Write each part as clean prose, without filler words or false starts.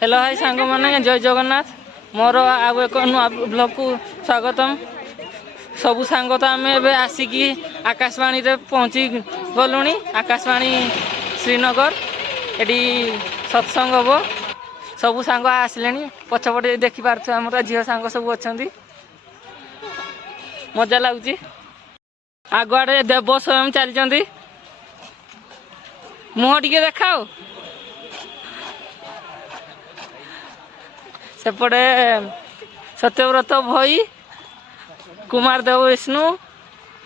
Hello hi सांग मैंने जय जगन्नाथ मोर आउ एक नुआ ब्लॉग को स्वागतम सबू सांग तो आम ए आसिकी आकाशवाणी रे पहुँची गलुणी आकाशवाणी श्रीनगर एटी सत्संग हम सबू सांग आसिले पछपटे देखिपार आम झील सांग सब अच्छा मजा लगुच आगुआड़े देव स्वयं चलती मुह टे देखाओ सेपटे सत्यव्रत भई कुमार देव विष्णु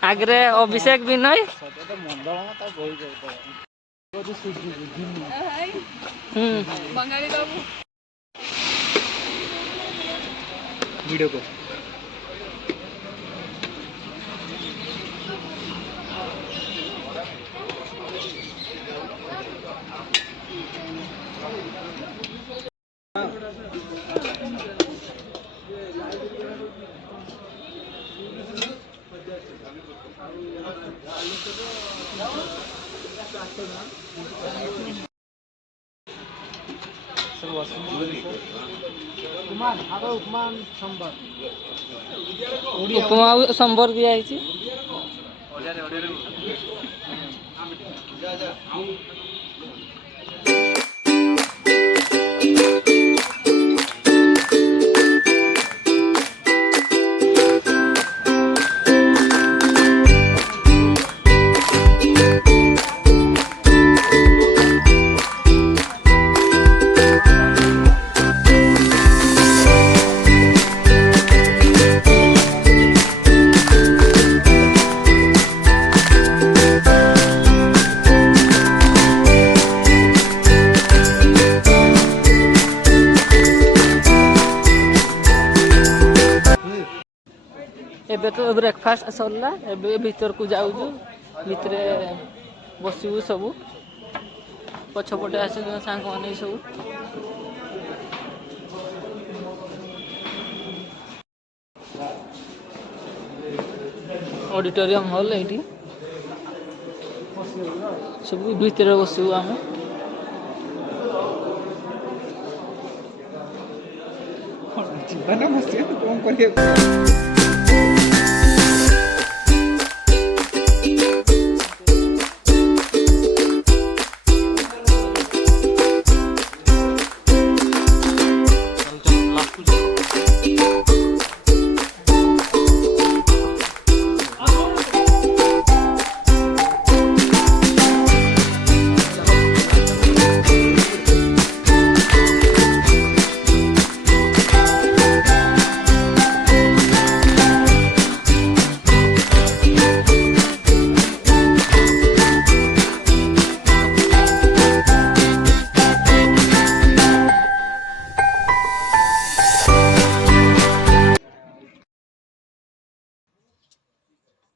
आगरे अभिषेक विनय वीडियो को उपमा संबर दिया एबे तो ब्रेकफास्ट सरला एबे भीतर को जाऊँ भितर बसबू सब पछपटे आस सांग मैंने सब ऑडिटोरियम हॉल ये सब भितर बसबू आम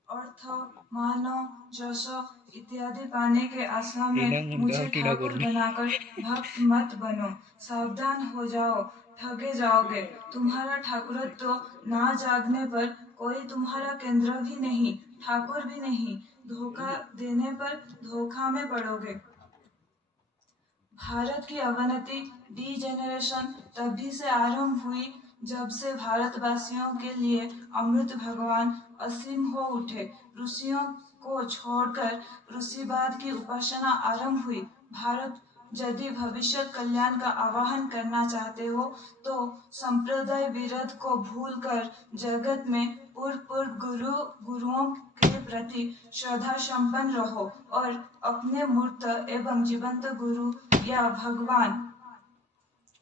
अर्थ मानो जश इत्यादि पाने के आशा में मुझे ठाकुर बनाकर भक्त मत बनो। सावधान हो जाओ, ठगे जाओगे। तुम्हारा ठाकुरत्व ना जागने पर कोई तुम्हारा केंद्र भी नहीं, ठाकुर भी नहीं। धोखा देने पर धोखा में पड़ोगे। भारत की अवनति डीजेनरेशन तभी से आरंभ हुई जब से भारतवासियों के लिए अमृत भगवान असीम हो उठे। ऋषियों को छोड़कर ऋषिवाद की उपासना आरंभ हुई। भारत यदि भविष्य कल्याण का आवाहन करना चाहते हो तो संप्रदाय विरोध को भूलकर जगत में पूर्व गुरुओं के प्रति श्रद्धा संपन्न रहो और अपने मूर्त एवं जीवंत गुरु या भगवान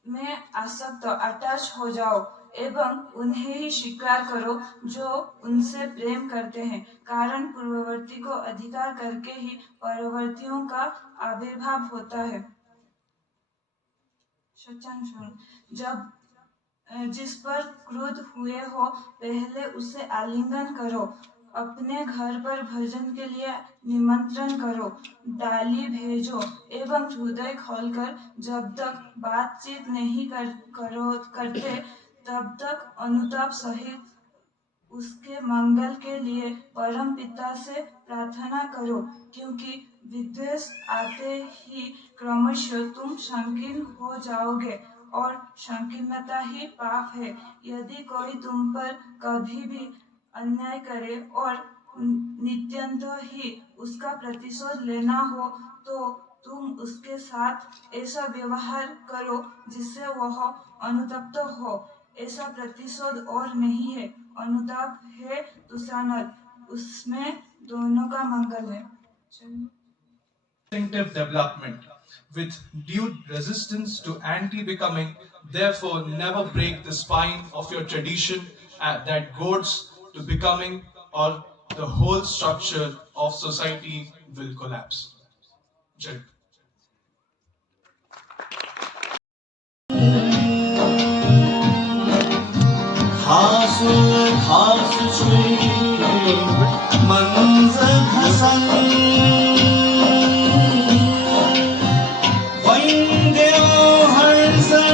में आसक्त अटैच हो जाओ एवं उन्हें ही स्वीकार करो जो उनसे प्रेम करते हैं। कारण पूर्ववर्ती को अधिकार करके ही परवर्तियों का आविर्भाव होता है। जब जिस पर क्रोध हुए हो पहले उसे आलिंगन करो, अपने घर पर भजन के लिए निमंत्रण करो, डाली भेजो एवं हृदय खोलकर जब तक बातचीत नहीं करते तब तक अनुताप सहित उसके मंगल के लिए परम पिता से प्रार्थना करो, क्योंकि विद्वेष आते ही क्रमशः तुम संकीर्ण हो जाओगे और संकीर्णता ही पाप है। यदि कोई तुम पर कभी भी अन्याय करे और नित्यंत ही उसका प्रतिशोध लेना हो, तो तुम उसके साथ ऐसा व्यवहार करो जिससे वह अनुतप्त हो। ऐसा प्रतिशोध और नहीं है, अनुताप है तुषानल, उसमें दोनों का मंगल है। Instinctive development with due resistance to anti-becoming. Therefore, never break the spine of your tradition that goads to becoming, or the whole structure of society will collapse. Jai. खास खास छुई मंजर घसन वंदे हर सर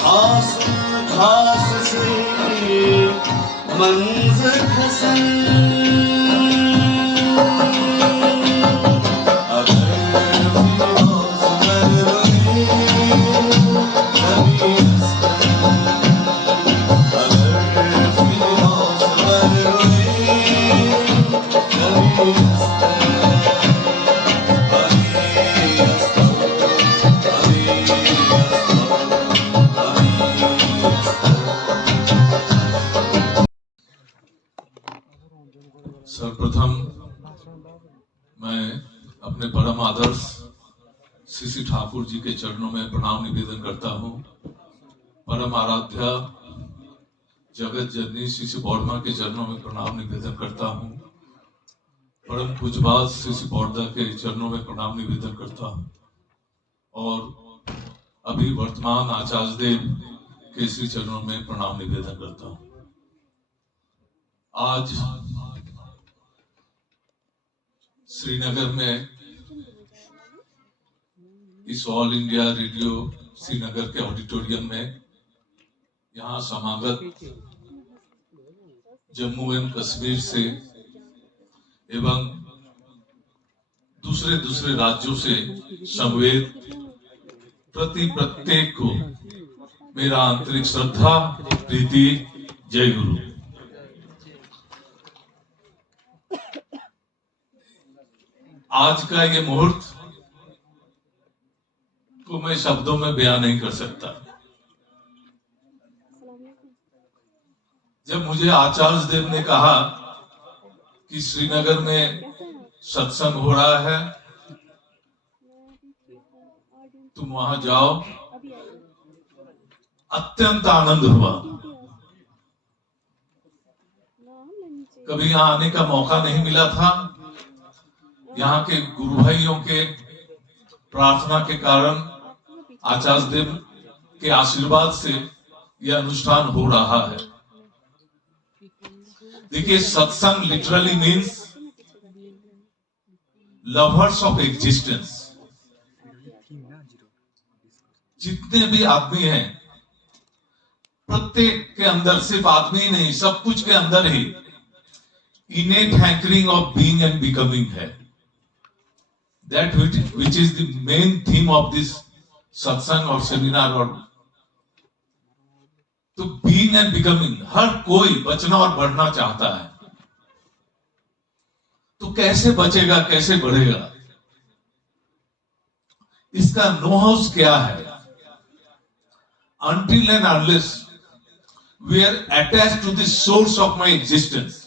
खास खास छुई मंजर घसन सर्वप्रथम मैं अपने परम आदर्श श्री ठाकुर जी के चरणों में प्रणाम निवेदन करता हूँ। परम आराध्या जगत जननी श्री बौरमा के चरणों में प्रणाम निवेदन करता हूँ। परम पूज्यपाद श्री बौरदा के चरणों में प्रणाम निवेदन करता हूँ और अभी वर्तमान आचार्य देव के श्री चरणों में प्रणाम निवेदन करता हूँ। आज श्रीनगर में इस ऑल इंडिया रेडियो श्रीनगर के ऑडिटोरियम में यहाँ समागत जम्मू एवं कश्मीर से एवं दूसरे दूसरे राज्यों से समवेत प्रत्येक को मेरा आंतरिक श्रद्धा प्रीति जय गुरु। आज का ये मुहूर्त को मैं शब्दों में बयान नहीं कर सकता। जब मुझे आचार्य देव ने कहा कि श्रीनगर में सत्संग हो रहा है, तुम वहां जाओ, अत्यंत आनंद हुआ। कभी यहां आने का मौका नहीं मिला था। यहाँ के गुरु भाइयों के प्रार्थना के कारण, आचार्य देव के आशीर्वाद से यह अनुष्ठान हो रहा है। देखिए, सत्संग literally means lovers of existence. जितने भी आदमी हैं, प्रत्येक के अंदर, सिर्फ आदमी ही नहीं, सब कुछ के अंदर ही innate hankering of being and becoming है। That which is the main theme of this satsang or seminar or तो being and becoming, हर कोई बचना और बढ़ना चाहता है। तो कैसे बचेगा, कैसे बढ़ेगा, इसका नो हाउस क्या है? Until and unless we are attached to the source of my existence,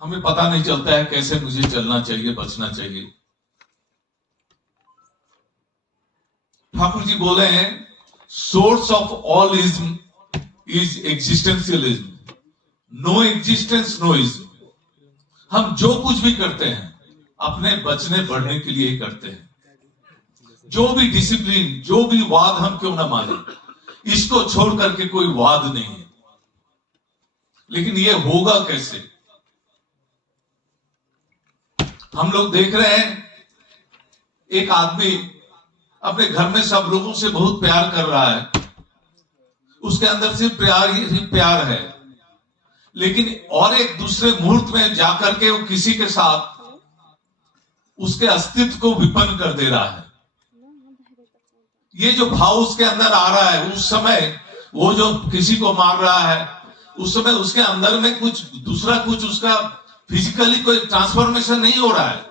हमें पता नहीं चलता है कैसे मुझे चलना चाहिए, बचना चाहिए। ठाकुर जी बोले हैं, source of all ism is existentialism, no existence no ism. हम जो कुछ भी करते हैं अपने बचने बढ़ने के लिए ही करते हैं। जो भी डिसिप्लिन, जो भी वाद हम क्यों ना माने, इसको छोड़ करके कोई वाद नहीं है। लेकिन ये होगा कैसे? हम लोग देख रहे हैं, एक आदमी अपने घर में सब लोगों से बहुत प्यार कर रहा है, उसके अंदर सिर्फ प्यार ही प्यार है, लेकिन और एक दूसरे मुहूर्त में जाकर के वो किसी के साथ उसके अस्तित्व को विपन्न कर दे रहा है। ये जो भाव उसके अंदर आ रहा है, उस समय वो जो किसी को मार रहा है, उस समय उसके अंदर में कुछ दूसरा, कुछ उसका फिजिकली कोई ट्रांसफॉर्मेशन नहीं हो रहा है,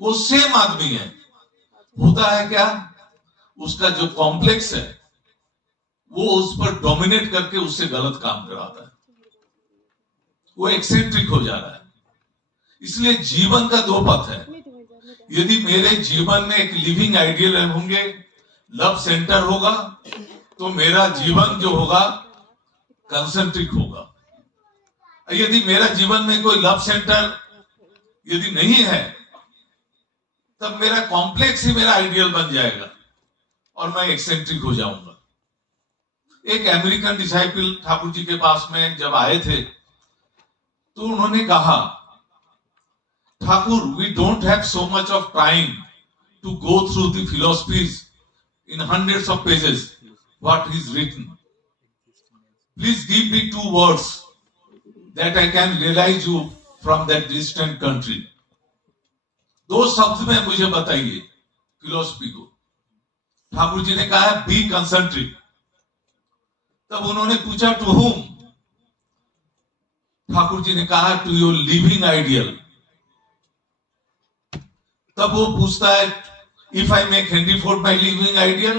वो सेम आदमी है। होता है क्या, उसका जो कॉम्प्लेक्स है वो उस पर डोमिनेट करके उससे गलत काम कराता है, वो एक्सेंट्रिक हो जा रहा है। इसलिए जीवन का दो पथ है। यदि मेरे जीवन में एक लिविंग आइडियल होंगे, लव सेंटर होगा, तो मेरा जीवन जो होगा कंसेंट्रिक होगा। यदि मेरा जीवन में कोई लव सेंटर यदि नहीं है, तब मेरा कॉम्प्लेक्स ही मेरा आइडियल बन जाएगा और मैं एक्सेंट्रिक हो जाऊंगा। एक अमेरिकन डिसाइपल ठाकुर जी के पास में जब आए थे, तो उन्होंने कहा, Thakur, we don't have so much of time to go through the philosophies in hundreds of pages what is written. Please give me 2 words that I can realize you from that distant country. 2 शब्द में मुझे बताइए philosophy को। ठाकुर जी ने कहा है B concentric. तब उन्होंने पूछा टू whom? ठाकुर जी ने कहा टू योर लिविंग आइडियल। तब वो पूछता है, If I make Henry Ford my living ideal,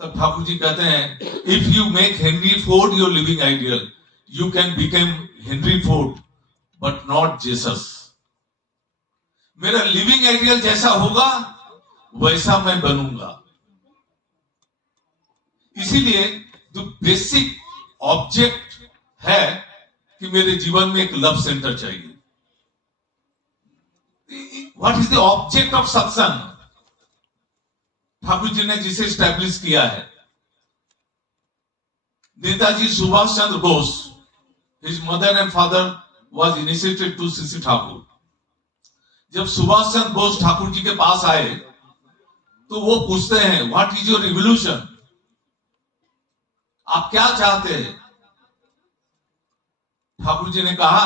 तब ठाकुर जी कहते हैं, if you make Henry Ford your living ideal, you can become Henry Ford, but not Jesus. मेरा लिविंग आइडियल जैसा होगा वैसा मैं बनूंगा। इसीलिए जो बेसिक ऑब्जेक्ट है कि मेरे जीवन में एक लव सेंटर चाहिए। What is the object of satsang? Thakur ji ने जिसे स्टैब्लिश किया है, Netaji Subhash Chandra Bose, his mother and father was initiated to Sisi Thakur. जब सुभाष चंद्र बोस ठाकुर जी के पास आए, तो वो पूछते हैं, व्हाट इज योर रिवोल्यूशन? आप क्या चाहते हैं? ठाकुर जी ने कहा,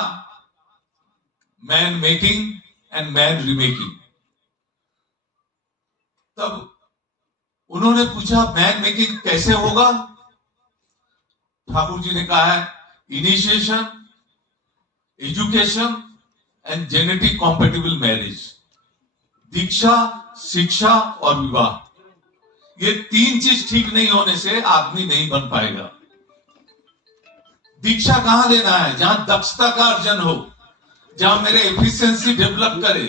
man making and man remaking. तब उन्होंने पूछा, मैन मेकिंग कैसे होगा? ठाकुर जी ने कहा है, initiation, education and genetic compatible marriage. दीक्षा, शिक्षा और विवाह, ये 3 चीज ठीक नहीं होने से आदमी नहीं बन पाएगा। दीक्षा कहां देना है? जहां दक्षता का अर्जन हो, जहां मेरे एफिशिएंसी डेवलप करे,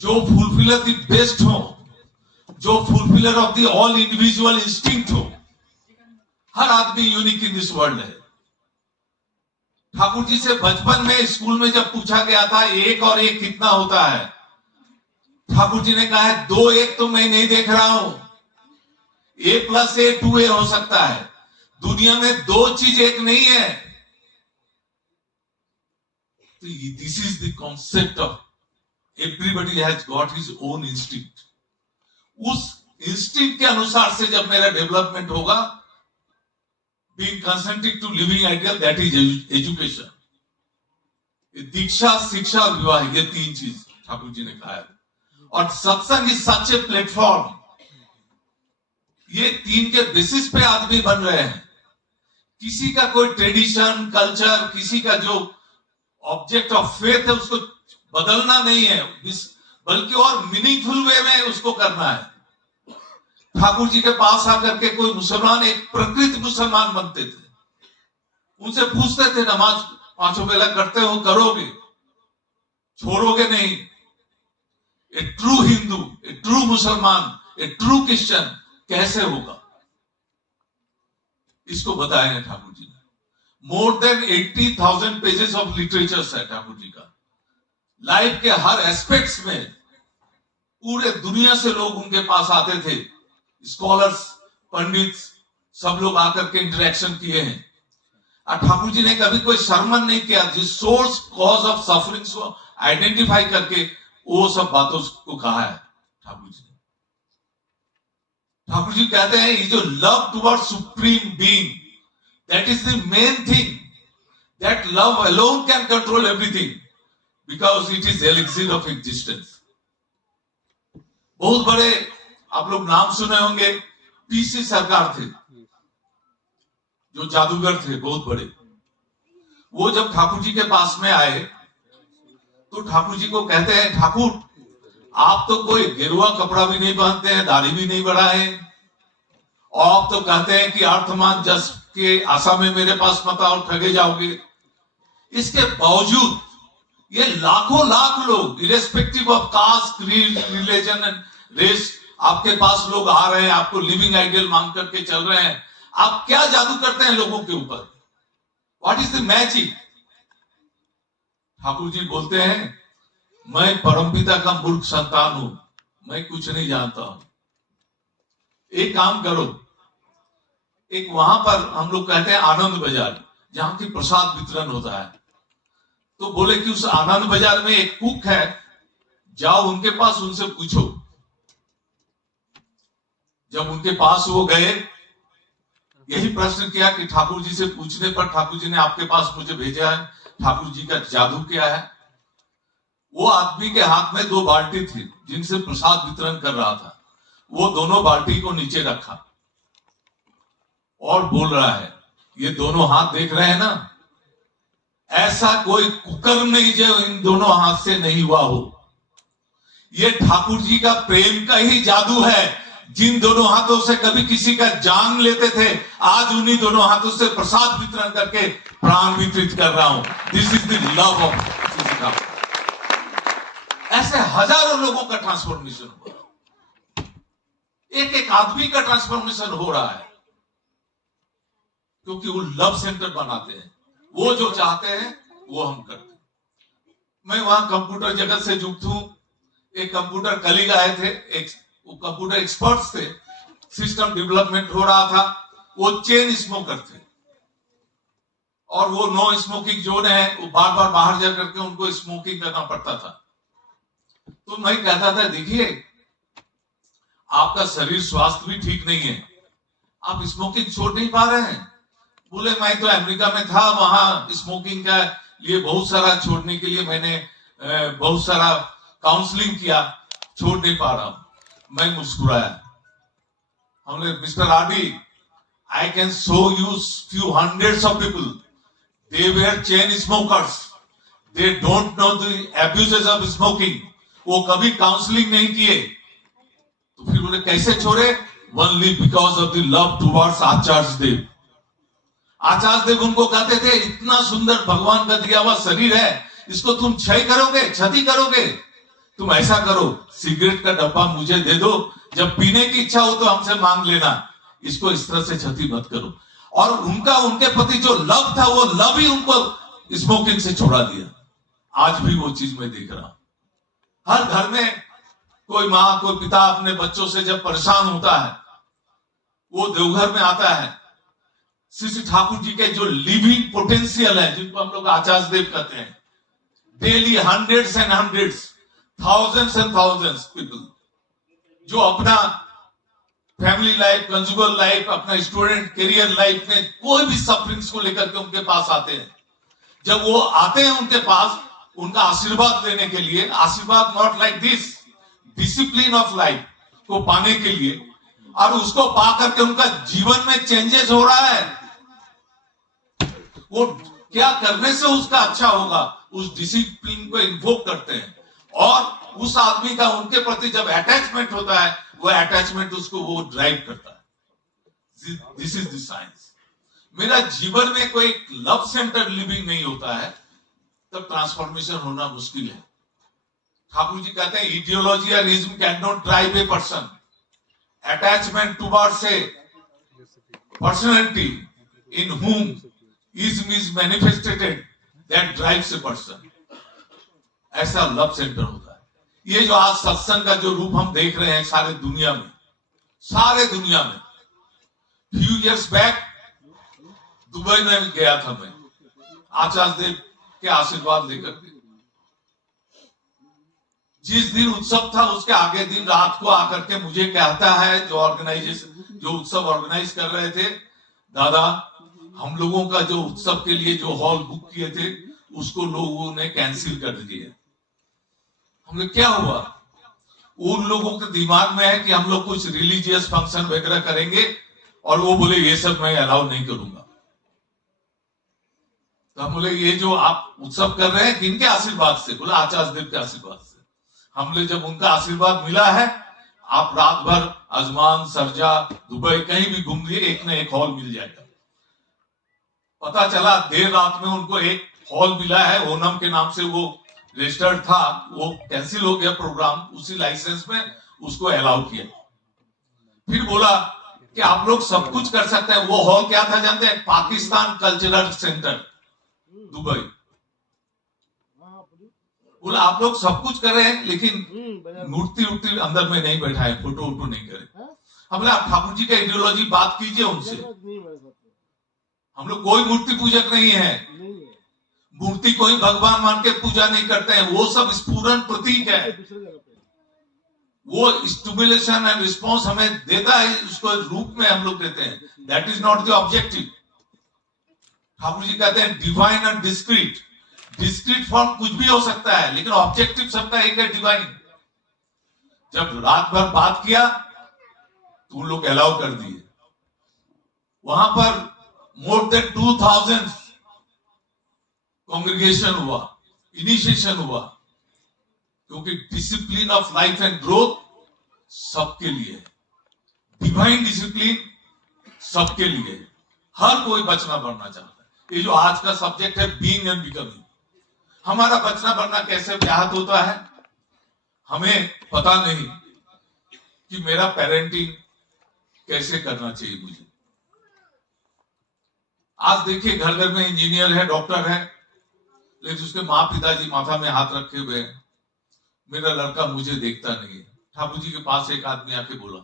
जो फुलफिलर द बेस्ट हो, जो fulfiller of the all individual instinct हो। हर आदमी यूनिक इन दिस वर्ल्ड है। ठाकुर जी से बचपन में स्कूल में जब पूछा गया था 1 और 1 कितना होता है, ठाकुर जी ने कहा है 2 1 तो मैं नहीं देख रहा हूं, A + A 2A हो सकता है। दुनिया में 2 चीज एक नहीं है। This is the concept of everybody has got his own instinct. उस इंस्टिंक्ट के अनुसार से जब मेरा डेवलपमेंट होगा, being concentric to living ideal, that is education. दीक्षा, शिक्षा और विवाह, ये 3 चीज ठाकुर जी ने कहा है। और सत्संग इज सच ए प्लेटफॉर्म। ये 3 के बेसिस पे आदमी बन रहे हैं। किसी का कोई ट्रेडिशन, कल्चर, किसी का जो ऑब्जेक्ट ऑफ फेथ है उसको बदलना नहीं है, बल्कि और मीनिंगफुल वे में उसको करना है। ठाकुर जी के पास आकर के कोई मुसलमान एक प्रकृत मुसलमान बनते थे, उनसे पूछते थे, नमाज 5 वेला करते हो? करोगे? छोड़ोगे नहीं? ए ट्रू हिंदू, ए ट्रू मुसलमान, ए ट्रू क्रिश्चियन कैसे होगा? इसको बताया है ठाकुर जी ने। More than 80,000 pages of literature है ठाकुर जी का। लाइफ के हर एस्पेक्ट्स में पूरे दुनिया से लोग उनके पास आते थे, स्कॉलर्स, पंडित, सब लोग आकर के इंटरेक्शन किए हैं। और ठाकुर जी ने कभी कोई सरमन नहीं किया, जिस सोर्स कॉज ऑफ सफरिंग्स को आइडेंटिफाई करके वो सब बातों को कहा है ठाकुर जी। ठाकुर जी कहते हैं, ये जो love toward supreme being, That is the main thing. That love alone can control everything because it is elixir of existence. बहुत बड़े आप लोग नाम सुने होंगे, पीसी सरकार थे जो जादूगर थे बहुत बड़े। वो जब ठाकुर जी के पास में आए तो ठाकुर जी को कहते हैं, ठाकुर आप तो कोई गेरुआ कपड़ा भी नहीं पहनते हैं, दाढ़ी भी नहीं बढ़ाए, और आप तो कहते हैं कि अर्थमान जस के आशा में मेरे पास मत आओ, ठगे जाओगे। इसके बावजूद ये लाखों लाख लोग irrespective of caste, creed, religion and race आपके पास लोग आ रहे हैं, आपको लिविंग आइडियल मांग करके चल रहे हैं। आप क्या जादू करते हैं लोगों के ऊपर? What is the magic? Thakur ji बोलते हैं, मैं परमपिता का मूर्ख संतान हूं, मैं कुछ नहीं जानता हूं। एक काम करो, एक वहां पर हम लोग कहते हैं आनंद बाजार, जहां की प्रसाद वितरण होता है, तो बोले कि उस आनंद बाजार में एक कुक है, जाओ उनके पास, उनसे पूछो। जब उनके पास वो गए, यही प्रश्न किया कि ठाकुर जी से पूछने पर ठाकुर जी ने आपके पास मुझे भेजा है, ठाकुर जी का जादू क्या है? वो आदमी के हाथ में 2 बाल्टी थी जिनसे प्रसाद वितरण कर रहा था। वो दोनों बाल्टी को नीचे रखा और बोल रहा है, ये दोनों हाथ देख रहे हैं ना, ऐसा कोई कुकर्म नहीं जो इन दोनों हाथ से नहीं हुआ हो। ये ठाकुर जी का प्रेम का ही जादू है। जिन दोनों हाथों से कभी किसी का जान लेते थे, आज उन्हीं दोनों हाथों से प्रसाद वितरण करके प्राण वितरित कर रहा हूं। This is the love of. ऐसे हजारों लोगों का ट्रांसफॉर्मेशन हो रहा है, एक एक आदमी का ट्रांसफॉर्मेशन हो रहा है, क्योंकि वो लव सेंटर बनाते हैं। वो जो चाहते हैं वो हम करते हैं। मैं वहां कंप्यूटर जगत से जुक्त हूं। एक कंप्यूटर कलीग आए थे, एक वो कंप्यूटर एक्सपर्ट्स थे, सिस्टम डेवलपमेंट हो रहा था। वो चेन स्मोकर थे और वो नो स्मोकिंग जोन है, वो बार बार बाहर जा करके उनको स्मोकिंग करना पड़ता था। तो मैं कहता था, देखिए आपका शरीर स्वास्थ्य भी ठीक नहीं है, आप स्मोकिंग छोड़ नहीं पा रहे हैं। बोले मैं तो अमेरिका में था, वहां स्मोकिंग का लिए बहुत सारा छोड़ने के लिए मैंने बहुत सारा काउंसलिंग किया, छोड़ नहीं पा रहा हूं। मैं मुस्कुराया। हमने, मिस्टर आदि, I can show you few hundreds of people, they were chain smokers, they don't know the abuses of smoking। वो कभी काउंसलिंग नहीं किए, तो फिर बोले कैसे छोड़े? Only because of the love towards आचार्य देव। आचार्य देव उनको कहते थे, इतना सुंदर भगवान का दिया हुआ शरीर है, इसको तुम क्षय करोगे, क्षति करोगे। तुम ऐसा करो, सिगरेट का डब्बा मुझे दे दो, जब पीने की इच्छा हो तो हमसे मांग लेना, इसको इस तरह से क्षति मत करो। और उनका उनके प्रति जो लव था, वो लव ही उनको स्मोकिंग से छोड़ा दिया। आज भी वो चीज मैं देख रहा हूं। हर घर में कोई माँ, कोई पिता अपने बच्चों से जब परेशान होता है, वो देवघर में आता है। श्री ठाकुर जी के जो लिविंग पोटेंशियल है, जिनको हम लोग आचार्य देव कहते हैं, daily hundreds and hundreds, thousands and thousands people जो अपना फैमिली लाइफ, कंजुगल लाइफ, अपना स्टूडेंट करियर लाइफ में कोई भी सफरिंग्स को लेकर के उनके पास आते हैं। जब वो आते हैं उनके पास उनका आशीर्वाद लेने के लिए, आशीर्वाद not like this, discipline of life को पाने के लिए, और उसको पा करके उनका जीवन में चेंजेस हो रहा है। वो क्या करने से उसका अच्छा होगा, उस डिसिप्लिन को इन्वोक करते हैं, और उस आदमी का उनके प्रति जब अटैचमेंट होता है, वो अटैचमेंट उसको वो ड्राइव करता है। This is the science. मेरा जीवन में कोई लव सेंटर लिविंग नहीं होता है, तब ट्रांसफॉर्मेशन होना मुश्किल है। ठाकुर जी कहते हैं, इडियोलॉजी और ism can not drive a person, attachment towards a personality in whom ism is manifested that drives a person। ऐसा लव सेंटर होता है। ये जो आज सत्संग का जो रूप हम देख रहे हैं सारे दुनिया में, फ्यू इयर्स बैक दुबई में गया था मैं, आचार्य देव के आशीर्वाद लेकर के। जिस दिन उत्सव था उसके आगे दिन रात को आकर के मुझे कहता है, जो उत्सव ऑर्गेनाइज कर रहे थे, दादा हम लोगों का जो उत्सव के लिए जो हॉल बुक किए थे उसको लोगों ने कैंसिल कर दिए। हमने क्या हुआ, उन लोगों के दिमाग में है कि हम लोग कुछ रिलीजियस फंक्शन वगैरह करेंगे और वो बोले ये सब मैं अलाउ नहीं करूंगा। तो हम बोले ये जो आप उत्सव कर रहे हैं किनके आशीर्वाद से? बोला आचार्य देव के आशीर्वाद से। हमने जब उनका आशीर्वाद मिला है, आप रात भर अजमान, सरजा, दुबई कहीं भी घूम लिए एक न एक हॉल मिल जाएगा। पता चला देर रात में उनको एक हॉल मिला है, ओनम के नाम से वो रजिस्टर्ड था, वो कैंसिल हो गया प्रोग्राम, उसी लाइसेंस में उसको अलाउ किया। फिर बोला कि आप लोग सब कुछ कर सकते हैं। वो हॉल क्या था जानते हैं? Pakistan cultural centre Dubai. बोला आप लोग सब कुछ कर रहे हैं लेकिन मूर्ति उर्ति अंदर में नहीं बैठाए, फोटो वोटो नहीं करे। हमने आप ठाकुर जी का आइडियोलॉजी बात कीजिए उनसे। हम लोग कोई मूर्ति पूजक नहीं है, मूर्ति कोई भगवान मान के पूजा नहीं करते हैं, वो सब स्फुरन प्रतीक है। वो स्टिमुलेशन एंड रिस्पॉन्स हमें देता है, उसको रूप में हम लोग देते हैं। That is not the objective. Thakur ji कहते हैं divine and discrete. Discrete form कुछ भी हो सकता है लेकिन ऑब्जेक्टिव सबका एक है, डिवाइन। जब रात भर बात किया तो लोग अलाउ कर दिए। वहां पर मोर देन 2000 कांग्रेगेशन हुआ, इनिशिएशन हुआ, क्योंकि discipline of life and growth सबके लिए, डिवाइन डिसिप्लिन सबके लिए, हर कोई बचना बढ़ना चाहता है। ये जो आज का सब्जेक्ट है बीइंग एंड बिकमिंग, हमारा बचना बढ़ना कैसे व्याहत होता है हमें पता नहीं कि मेरा पेरेंटिंग कैसे करना चाहिए मुझे। आज देखिए घर घर में इंजीनियर है, डॉक्टर है, लेकिन उसके माँ पिताजी माथा में हाथ रखे हुए हैं, मेरा लड़का मुझे देखता नहीं है। ठाकुर जी के पास एक आदमी आके बोला,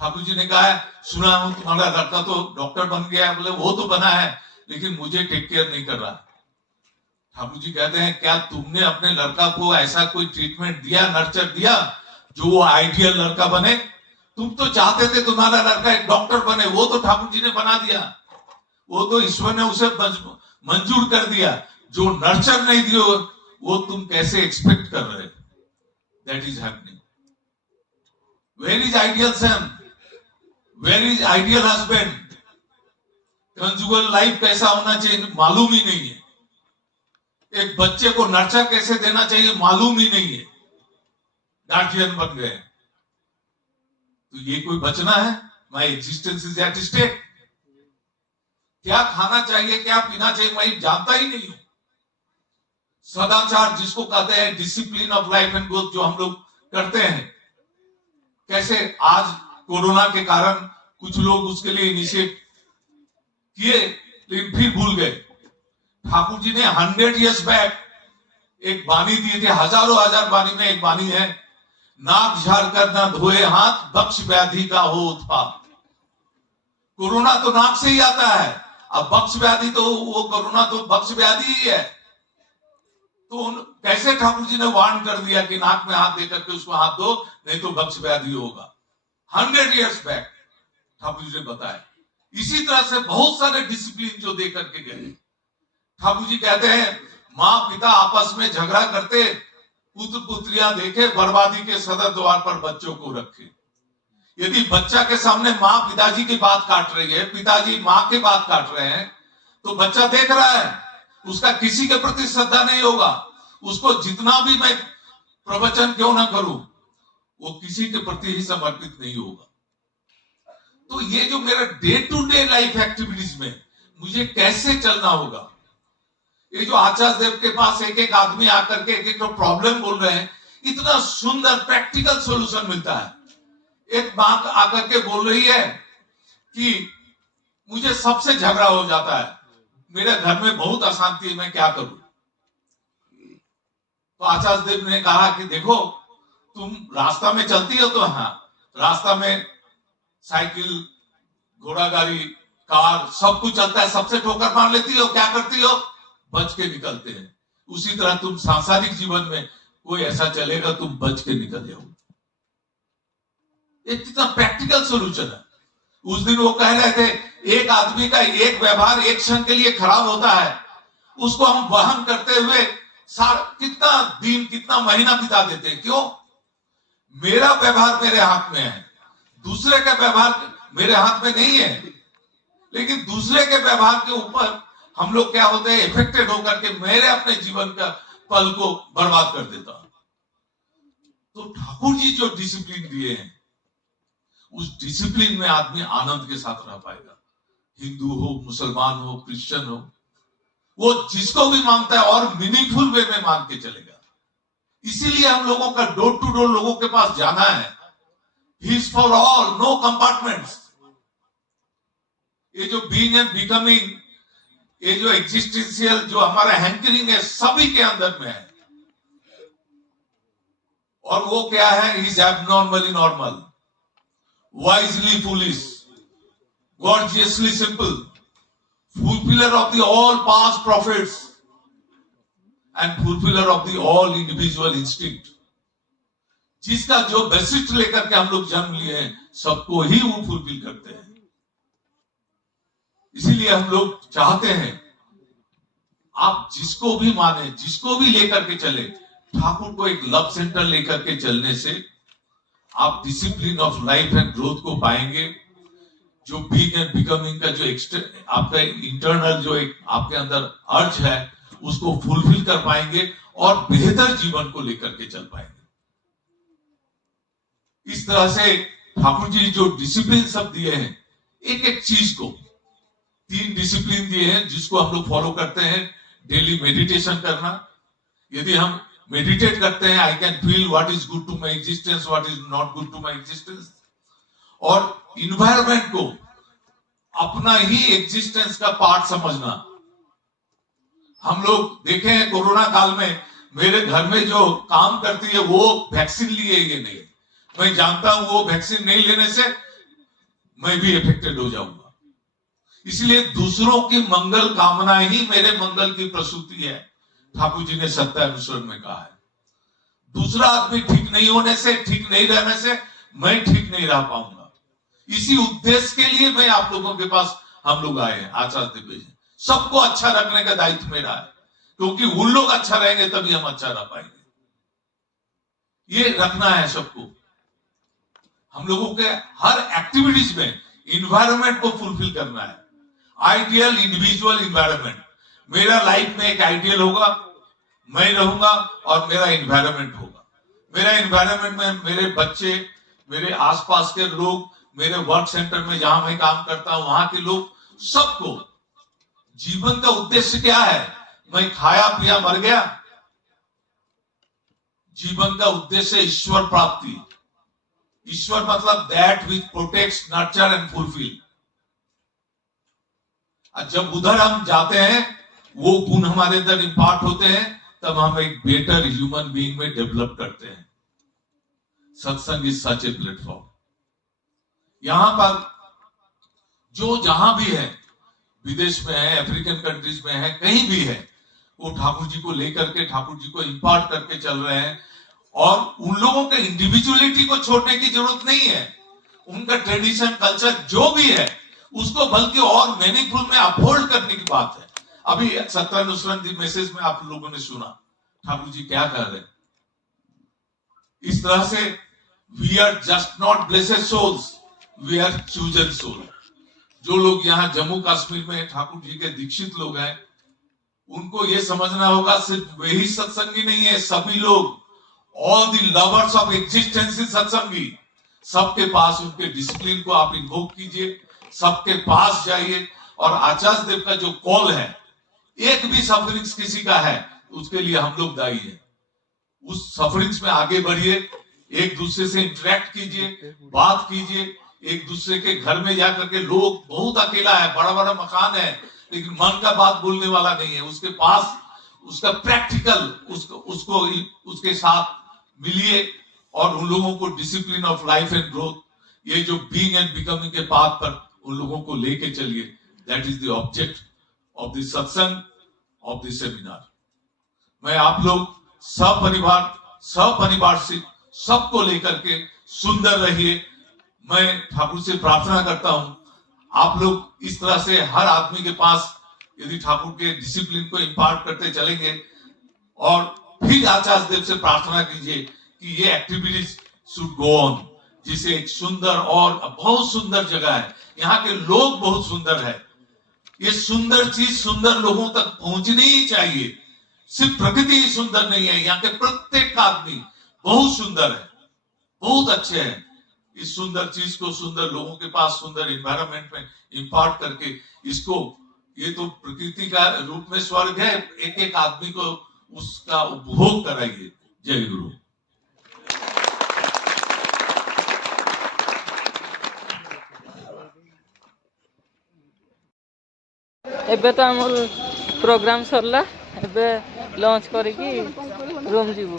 ठाकुर जी ने कहा है सुना हूं तुम्हारा लड़का तो डॉक्टर बन गया है। बोले वो तो बना है लेकिन मुझे टेक केयर नहीं कर रहा। ठाकुर जी कहते हैं क्या तुमने अपने लड़का को ऐसा कोई ट्रीटमेंट दिया, नर्चर दिया जो वो आइडियल लड़का बने? तुम तो चाहते थे तुम्हारा लड़का एक डॉक्टर बने, वो तो ठाकुर जी ने बना दिया, वो तो ईश्वर ने उसे मंजूर कर दिया। जो नर्चर नहीं दियो वो तुम कैसे एक्सपेक्ट कर रहे? That is happening. Where is ideal son, where is ideal husband? Conjugal life कैसा होना चाहिए मालूम ही नहीं है। एक बच्चे को नर्चर कैसे देना चाहिए मालूम ही नहीं है, गार्जियन बन गए। तो ये कोई बचना है? My existence is at stake. क्या खाना चाहिए, क्या पीना चाहिए, मैं जानता ही नहीं हूं। सदाचार जिसको कहते हैं, discipline of life and growth जो हम लोग करते हैं, कैसे आज कोरोना के कारण कुछ लोग उसके लिए इनिशिएट किए लेकिन फिर भूल गए। ठाकुर जी ने 100 इयर्स बैक एक बानी दी थी, हजारों हजार बानी में एक बानी है, नाक झाड़ कर ना धोए हाथ, बख्श व्याधि का हो उत्पात। कोरोना तो नाक से ही आता है, अब बख्श व्याधि तो वो कोरोना तो बख्श व्याधि ही है। तो कैसे ठाकुर जी ने वार्न कर दिया कि नाक में हाथ देकर के उसको हाथ दो नहीं तो बख्श व्याधि होगा। 100 इयर्स बैक ठाकुर जी ने बताया। इसी तरह से बहुत सारे डिसिप्लिन जो दे करके गए। ठाकुर जी कहते हैं माँ पिता आपस में झगड़ा करते, पुत्र पुत्रियां देखे, बर्बादी के सदर द्वार पर बच्चों को रखे। यदि बच्चा के सामने माँ पिताजी की बात काट रही है, पिताजी माँ की बात काट रहे हैं, तो बच्चा देख रहा है, उसका किसी के प्रति श्रद्धा नहीं होगा। उसको जितना भी मैं प्रवचन क्यों ना करूं, वो किसी के प्रति ही समर्पित नहीं होगा। तो ये जो मेरा day to day life activities में मुझे कैसे चलना होगा, ये जो आचार्य देव के पास एक एक आदमी आकर के एक एक प्रॉब्लम बोल रहे हैं, इतना सुंदर प्रैक्टिकल सॉल्यूशन मिलता है। एक बात आकर के बोल रही है कि मुझे सबसे झगड़ा हो जाता है, मेरे घर में बहुत अशांति है, मैं क्या करूं? तो आचार्य देव ने कहा कि देखो तुम रास्ता में चलती हो तो हाँ, रास्ता में साइकिल, घोड़ा गाड़ी, कार सब कुछ चलता है, सबसे ठोकर मार लेती हो, क्या करती हो? बच के निकलते हैं। उसी तरह तुम सांसारिक जीवन में कोई ऐसा चलेगा तुम बच के निकल जाओ। ये कितना प्रैक्टिकल सॉल्यूशन है। उस दिन वो कह रहे थे एक आदमी का एक व्यवहार एक क्षण के लिए खराब होता है, उसको हम वहन करते हुए कितना दिन कितना महीना बिता देते हैं। क्यों? मेरा व्यवहार मेरे हाथ में है, दूसरे का व्यवहार मेरे हाथ में नहीं है, लेकिन दूसरे के व्यवहार के ऊपर हम लोग क्या होते हैं, इफेक्टेड होकर के मेरे अपने जीवन का पल को बर्बाद कर देता। तो ठाकुर जी जो डिसिप्लिन दिए हैं, उस डिसिप्लिन में आदमी आनंद के साथ रह पाएगा। हिंदू हो, मुसलमान हो, क्रिश्चियन हो, वो जिसको भी मानता है और मीनिंगफुल वे में मान के चलेगा। इसीलिए हम लोगों का डोर टू डोर लोगों के पास जाना है। He is for all, no compartments. ये जो बीइंग एंड बिकमिंग, ये जो एग्जिस्टेंशियल जो हमारा हैंकरिंग है, सभी के अंदर में है। और वो क्या है? Is abnormally normal, wisely foolish, gorgeously simple, fulfiller of the all past prophets and fulfiller of the all individual instinct। जिसका जो वैशिष्ट लेकर के हम लोग जन्म लिए हैं, सबको ही वो फुलफिल करते हैं। इसीलिए हम लोग चाहते हैं आप जिसको भी माने, जिसको भी लेकर के चले, ठाकुर को एक लव सेंटर लेकर के चलने से आप discipline of life and growth को पाएंगे। जो बीइंग एंड बिकमिंग का जो आपका इंटरनल जो एक आपके अंदर अर्ज है, उसको फुलफिल कर पाएंगे और बेहतर जीवन को लेकर के चल पाएंगे। इस तरह से ठाकुर जी जो डिसिप्लिन सब दिए हैं, एक एक चीज को 3 डिसिप्लिन दिए हैं जिसको हम लोग फॉलो करते हैं। डेली मेडिटेशन करना, यदि हम मेडिटेट करते हैं, I can feel what is good to my existence, what is not good to my existence. और इन्वायरमेंट को अपना ही एग्जिस्टेंस का पार्ट समझना। हम लोग देखे हैं कोरोना काल में, मेरे घर में जो काम करती है वो वैक्सीन लिए ये नहीं, मैं जानता हूं वो वैक्सीन नहीं लेने से मैं भी इफेक्टेड हो जाऊंगा। इसलिए दूसरों की मंगल कामना ही मेरे मंगल की प्रसूति है, ठाकुर जी ने सत्यानुसरण में कहा है। दूसरा आदमी ठीक नहीं होने से, ठीक नहीं रहने से मैं ठीक नहीं रह पाऊंगा। इसी उद्देश्य के लिए मैं आप लोगों के पास हम लोग आए हैं, आचार्य दिव्य जी। सबको अच्छा रखने का दायित्व मेरा है, क्योंकि उन लोग अच्छा रहेंगे तभी हम अच्छा रह पाएंगे। ये रखना है सबको। हम लोगों के हर एक्टिविटीज में इन्वायरमेंट को फुलफिल करना है। आइडियल इंडिविजुअल इन्वायरमेंट, मेरा लाइफ में एक आइडियल होगा, मैं रहूंगा और मेरा इन्वायरमेंट होगा। मेरा इन्वायरमेंट में मेरे बच्चे, मेरे आसपास के लोग, मेरे वर्क सेंटर में जहां मैं काम करता हूं वहां के लोग, सबको जीवन का उद्देश्य क्या है? मैं खाया पिया मर गया? जीवन का उद्देश्य ईश्वर प्राप्ति। ईश्वर मतलब that which protects, nurture and fulfil. जब उधर हम जाते हैं, वो गुण हमारे अंदर इंपार्ट होते हैं, तब हम एक बेटर ह्यूमन बीइंग में डेवलप करते हैं। सत्संग इज सच ए प्लेटफॉर्म। यहां पर जो जहां भी है, विदेश में है, अफ्रीकन कंट्रीज में है, कहीं भी है, वो ठाकुर जी को लेकर के, ठाकुर जी को इंपार्ट करके चल रहे हैं। और उन लोगों के इंडिविजुअलिटी को छोड़ने की जरूरत नहीं है। उनका ट्रेडिशन, कल्चर जो भी है, उसको बल्कि और मीनिंगफुल में अपहोल्ड करने की बात है। अभी सत्यानुसरण मैसेज में आप लोगों ने सुना ठाकुर जी क्या कह रहे हैं। इस तरह से we are just not blessed souls, we are chosen soul. जो लोग यहाँ जम्मू कश्मीर में ठाकुर जी के दीक्षित लोग हैं, उनको ये समझना होगा सिर्फ वही सत्संगी नहीं है, सभी लोग, all the lovers of existence is satsangi. सबके पास उनके डिसिप्लिन को आप इन्वोक कीजिए, सबके पास जाइए। और आचार्य देव का जो कॉल है, एक भी सफरिंग्स किसी का है, उसके लिए हम लोग दायी है। उस सफरिंग्स में आगे बढ़िए, एक दूसरे से इंटरेक्ट कीजिए, बात कीजिए। एक दूसरे के घर में जाकर के, लोग बहुत अकेला है, बड़ा बड़ा मकान है, लेकिन मन का बात बोलने वाला नहीं है। उसके पास उसका प्रैक्टिकल उसको उसके साथ मिलिए और उन लोगों को discipline of life and growth, ये जो बीइंग एंड बिकमिंग के पाथ पर उन लोगों को लेके चलिए। That is the object of the सत्संग, ऑफ द सेमिनार। मैं आप लोग सपरिवार से सबको लेकर के सुंदर रहिए, मैं ठाकुर से प्रार्थना करता हूं आप लोग इस तरह से हर आदमी के पास यदि ठाकुर के डिसिप्लिन को इम्पार्ट करते चलेंगे और फिर आचार्य देव से प्रार्थना कीजिए कि ये एक्टिविटीज शुड गो ऑन, जिसे एक सुंदर और बहुत सुंदर जगह है, यहाँ के लोग बहुत सुंदर है, ये सुंदर चीज सुंदर लोगों तक पहुंचनी ही चाहिए। सिर्फ प्रकृति ही सुंदर नहीं है, यहाँ के प्रत्येक आदमी बहुत सुंदर है, बहुत अच्छे हैं। इस सुंदर चीज को सुंदर लोगों के पास सुंदर एनवायरनमेंट में इम्पार्ट करके इसको, ये तो प्रकृति का रूप में स्वर्ग है, एक एक आदमी को उसका उपभोग कराइए। जय गुरु। एबे तो आम प्रोग्राम सरला, एबे लंच करिकी रूम जीवु।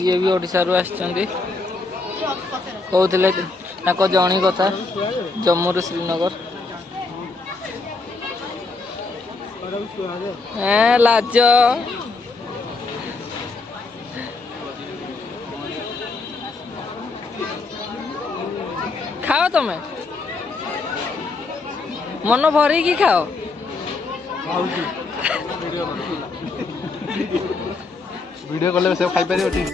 ये भी ओडिशा रु आछंती, कहते ताको जणी कथा जम्मू रु श्रीनगर। लाज खाओ तमे मन भरी की खाओ। वीडियो कॉल में सब खाई पारे ठीक।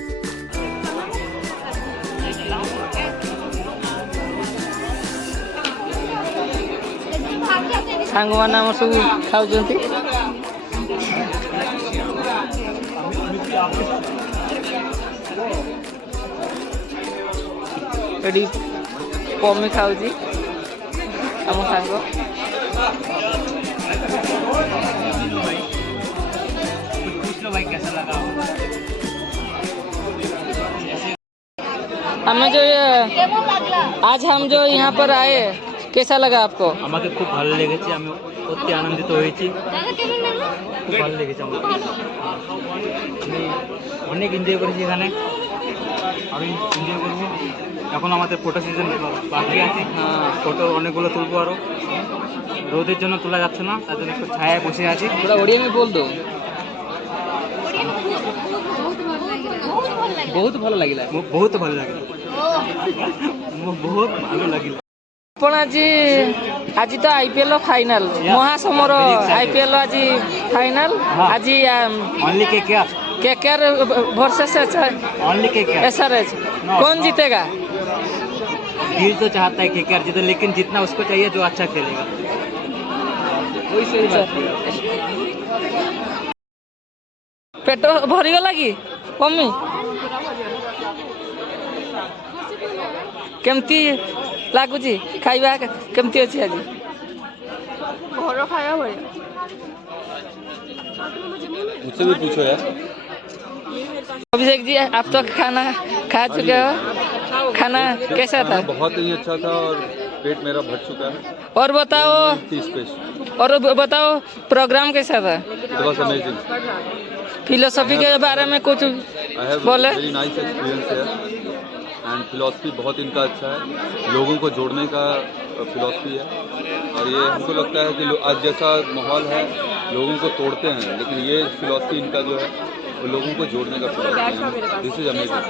सांग मैंने आम सब खाऊंट ये पमी खाऊ आम सांग। हमें जो आज हम जो यहाँ पर आए कैसा लगा आपको? আমাকে খুব ভালো লেগেছে, আমি অতি আনন্দিত হয়েছি, খুব ভালো লেগেছে আমাকে। আমি অনেক এনজয় করেছি এখানে, আমি এনজয় করব। এখন আমাদের ফটো সিজন বাকি আছে, ফটো অনেকগুলো তুলবো, আরও রোদের জন্য তোলা যাচ্ছে না, তার জন্য একটু ছায়ায় বসে আছি। थोड़ा उड़िया में बोल दो। बहुत भलो लगिला, ବହୁତ ଭଲ ଲାଗିଲା, ବହୁତ ଭଲ ଲାଗିଲା। ଆପଣ ଆଜି ତ ଆଇପିଏଲ ଫାଇନାଲ, ମହାସମର ଆଇପିଏଲ ଆଜି ଫାଇନାଲ। ଆଜି only KKR, KKR versus only KKR. SRH, कौन जीतेगा? दिल तो चाहता है केकेआर जीते, लेकिन जितना उसको चाहिए जो अच्छा खेलेगा वही सही बात है। पेट भरीगला कि कमी? केमती लागुची खाइबा, केमती अच्छी आज? घर खाया बढ़िया। मुझसे भी पूछो यार। अभिषेक जी, आप तो खाना खा चुके हो, खाना कैसा था? बहुत ही अच्छा था और पेट मेरा भर चुका है। और बताओ, और बताओ प्रोग्राम कैसा था? It was amazing. फिलोसफी के बारे में कुछ आई हैव बोले। वेरी नाइस एक्सपीरियंस है एंड फिलॉसफी बहुत इनका अच्छा है, लोगों को जोड़ने का फिलॉसफी है। और ये हमको लगता है कि आज जैसा माहौल है लोगों को तोड़ते हैं, लेकिन ये फिलॉसफी इनका जो है वो लोगों को जोड़ने का फिलॉसफी है। This is amazing.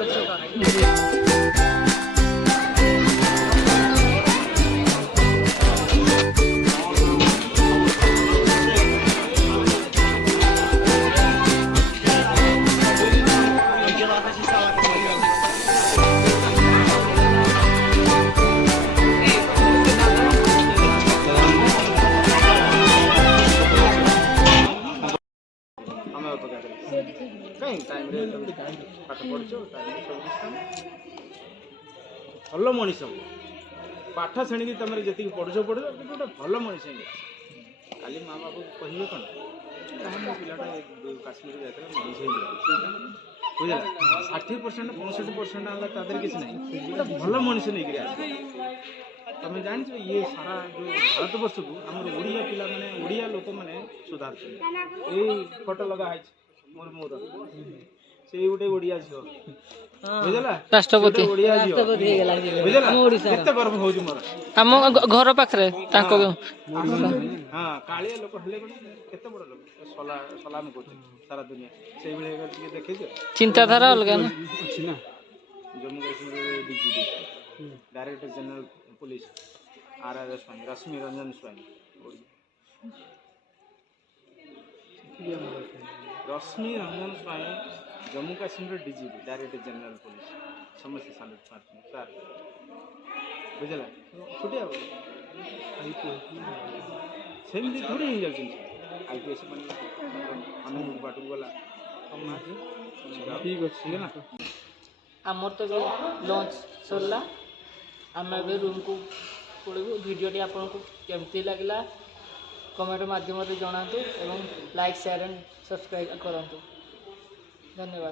ଭଲ ମଣିଷ ପାଠ ଶ୍ରେଣୀକି ତମେ ଯେତିକି ପଢ଼ୁଛ ଗୋଟେ ଭଲ ମଣିଷ କାଲି ମା ବାପାକୁ କହିବେ କ'ଣ ମୋ ପିଲାଟା କାଶ୍ମୀର ଯାଇଥିଲା ବୁଝେଇଲି ବୁଝିଲା 60% 65% ହେଲା ତା ଦେହରେ କିଛି ନାହିଁ ଗୋଟେ ଭଲ ମଣିଷ ନେଇକିରି ଆସିବେ ତମେ ଜାଣିଛ ଇଏ ସାରା ଯେଉଁ ଭାରତ ବର୍ଷକୁ ଆମର ଓଡ଼ିଆ ପିଲାମାନେ ଓଡ଼ିଆ ଲୋକମାନେ ସୁଧାରୁଛନ୍ତି ଏଇ ଫଟୋ ଲଗା ହେଇଛି ମୋର ସେଇ ଗୋଟେ ଓଡ଼ିଆ ଝିଅ ବୁଝିଲା ରାଷ୍ଟ୍ରପତି ଓଡ଼ିଆ ଝିଅ ବୁଝିଲା କେତେ ଗର୍ବ ହଉଛି ମୋର ଆମ ଘର ପାଖରେ ତାଙ୍କ ହଁ କାଳିଆ ଲୋକ ହେଲେ ଗୋଟେ କେତେ ବଡ଼ ଲୋକ ସଲାମ କରୁଛନ୍ତି ସାରା ଦୁନିଆ ସେଇଭଳି ଟିକେ ଦେଖେଇଛ ଚିନ୍ତାଧାରା ଅଲଗା ନା ଅଛି ନା Jammu Kashmir DGP director general police RRS Swain Rashmi Ranjan Swain Rashmi Ranjan Swain Jammu Kashmir DGP director general police समस्त सालुट मारते सर बुझला छुट्टी सेमती थोड़ी ही जाउछन आईपीएस मन अनु बाटू गला ठीक अछि ना आमर तो लंच सरला आम रूम को पड़ू भिडियोटी आपको केमती लगला कमेंट माध्यम जनातु एवं लाइक शेयर एंड सब्सक्राइब करूँ धन्यवाद।